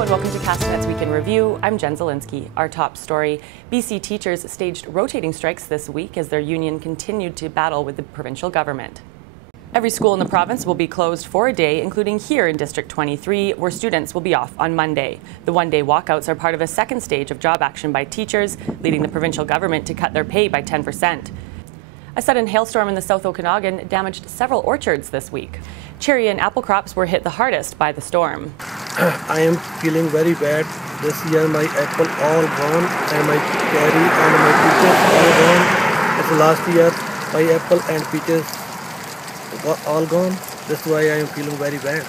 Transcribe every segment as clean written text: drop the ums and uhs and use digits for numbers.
Hello and welcome to Castanet's Week in Review. I'm Jen Zielinski. Our top story, BC teachers staged rotating strikes this week as their union continued to battle with the provincial government. Every school in the province will be closed for a day, including here in District 23, where students will be off on Monday. The one-day walkouts are part of a second stage of job action by teachers, leading the provincial government to cut their pay by 10%. A sudden hailstorm in the South Okanagan damaged several orchards this week. Cherry and apple crops were hit the hardest by the storm. I am feeling very bad. This year my apple all gone and my cherry and my peaches all gone. It's last year my apple and peaches got all gone. That's why I am feeling very bad.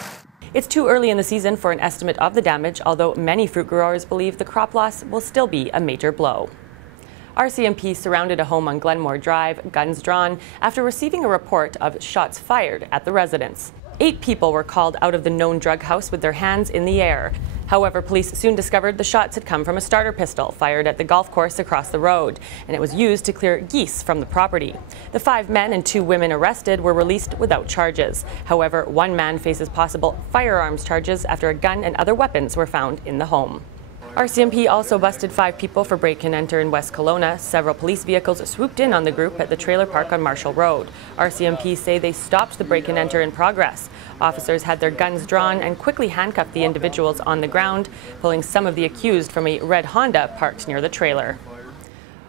It's too early in the season for an estimate of the damage, although many fruit growers believe the crop loss will still be a major blow. RCMP surrounded a home on Glenmore Drive, guns drawn, after receiving a report of shots fired at the residence. 8 people were called out of the known drug house with their hands in the air. However, police soon discovered the shots had come from a starter pistol fired at the golf course across the road, and it was used to clear geese from the property. The 5 men and 2 women arrested were released without charges. However, 1 man faces possible firearms charges after a gun and other weapons were found in the home. RCMP also busted 5 people for break-and-enter in West Kelowna. Several police vehicles swooped in on the group at the trailer park on Marshall Road. RCMP say they stopped the break-and-enter in progress. Officers had their guns drawn and quickly handcuffed the individuals on the ground, pulling some of the accused from a red Honda parked near the trailer.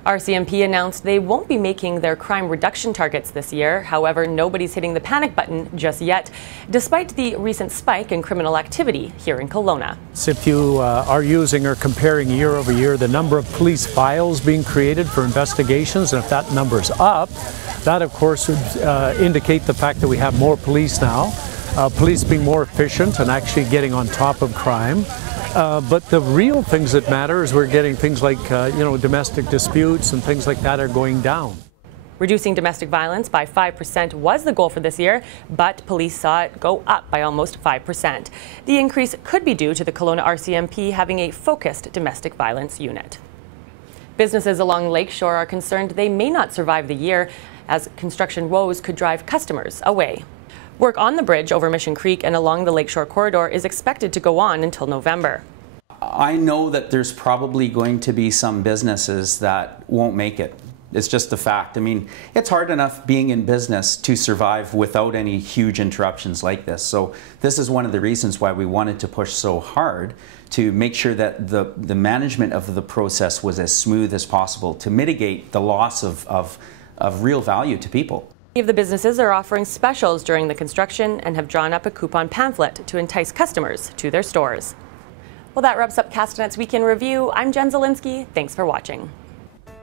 RCMP announced they won't be making their crime reduction targets this year. However, nobody's hitting the panic button just yet, despite the recent spike in criminal activity here in Kelowna. If you are using or comparing year over year the number of police files being created for investigations, and if that number's up, that of course would indicate the fact that we have more police now, police being more efficient and actually getting on top of crime. But the real things that matter is we're getting things like, domestic disputes and things like that are going down. Reducing domestic violence by 5% was the goal for this year, but police saw it go up by almost 5%. The increase could be due to the Kelowna RCMP having a focused domestic violence unit. Businesses along Lakeshore are concerned they may not survive the year, as construction woes could drive customers away. Work on the bridge over Mission Creek and along the Lakeshore corridor is expected to go on until November. I know that there's probably going to be some businesses that won't make it. It's just a fact. I mean, it's hard enough being in business to survive without any huge interruptions like this. So this is one of the reasons why we wanted to push so hard to make sure that the management of the process was as smooth as possible to mitigate the loss of real value to people. Many of the businesses are offering specials during the construction and have drawn up a coupon pamphlet to entice customers to their stores. Well, that wraps up Castanet's Week in Review. I'm Jen Zielinski. Thanks for watching.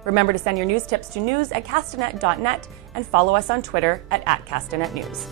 Remember to send your news tips to news@castanet.net and follow us on Twitter @CastanetNews.